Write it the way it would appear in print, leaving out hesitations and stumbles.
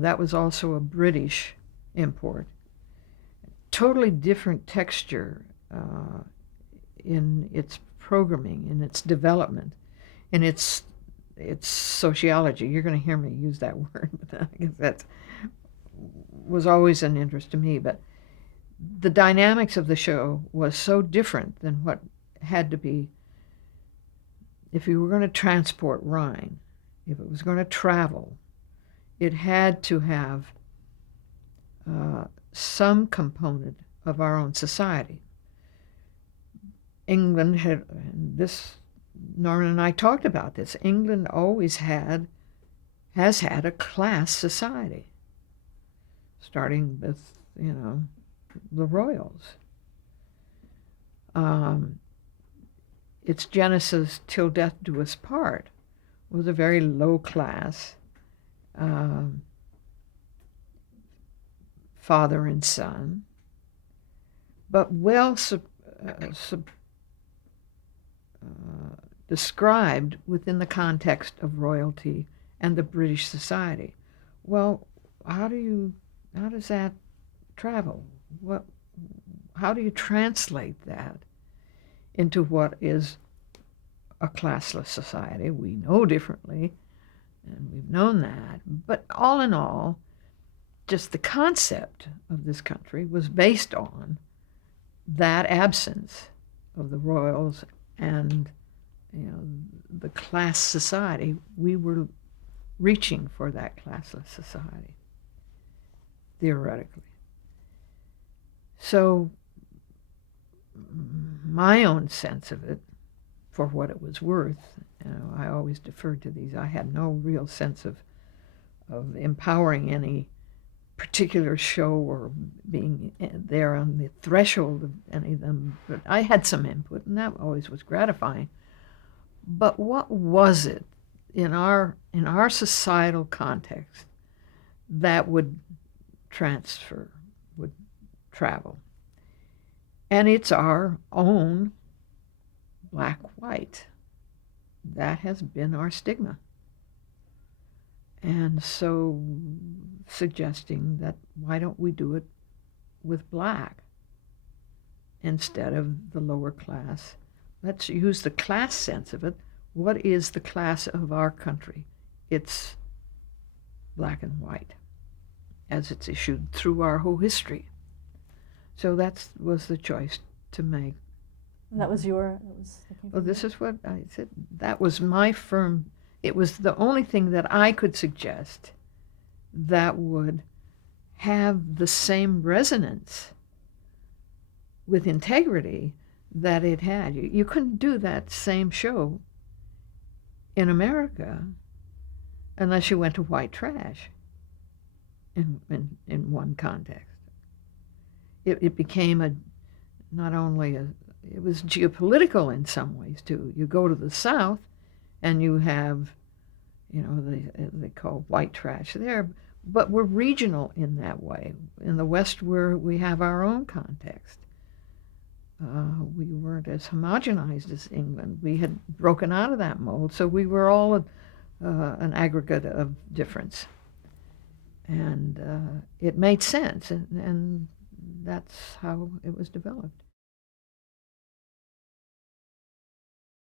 That was also a British import. Totally different texture in its programming, in its development, in its sociology. You're going to hear me use that word, but I guess that was always an interest to me. But the dynamics of the show was so different than what had to be. If you were going to transport Rhine, if it was going to travel, it had to have some component of our own society. England had, and this, Norman and I talked about this, England always has had a class society, starting with, the royals. Its genesis, till death do us part, was a very low class, father and son, but well described within the context of royalty and the British society. Well, how does that travel? How do you translate that into what is a classless society? We know differently, and we've known that. But all in all, just the concept of this country was based on that absence of the royals and the class society. We were reaching for that classless society, theoretically. So my own sense of it, for what it was worth, I always deferred to these. I had no real sense of empowering any particular show or being there on the threshold of any of them, but I had some input, and that always was gratifying. But what was it in our societal context that would transfer, would travel? And it's our own black-white. That has been our stigma. And so suggesting that why don't we do it with black instead of the lower class? Let's use the class sense of it. What is the class of our country? It's black and white, as it's issued through our whole history. So that was the choice to make. And This is what I said. That was my firm. It was the only thing that I could suggest that would have the same resonance with integrity that it had. You couldn't do that same show in America unless you went to white trash in one context. It became it was geopolitical in some ways too. You go to the South and you have, they call white trash there, but we're regional in that way. In the West, we have our own context. We weren't as homogenized as England. We had broken out of that mold, so we were all an aggregate of difference. And it made sense, and that's how it was developed.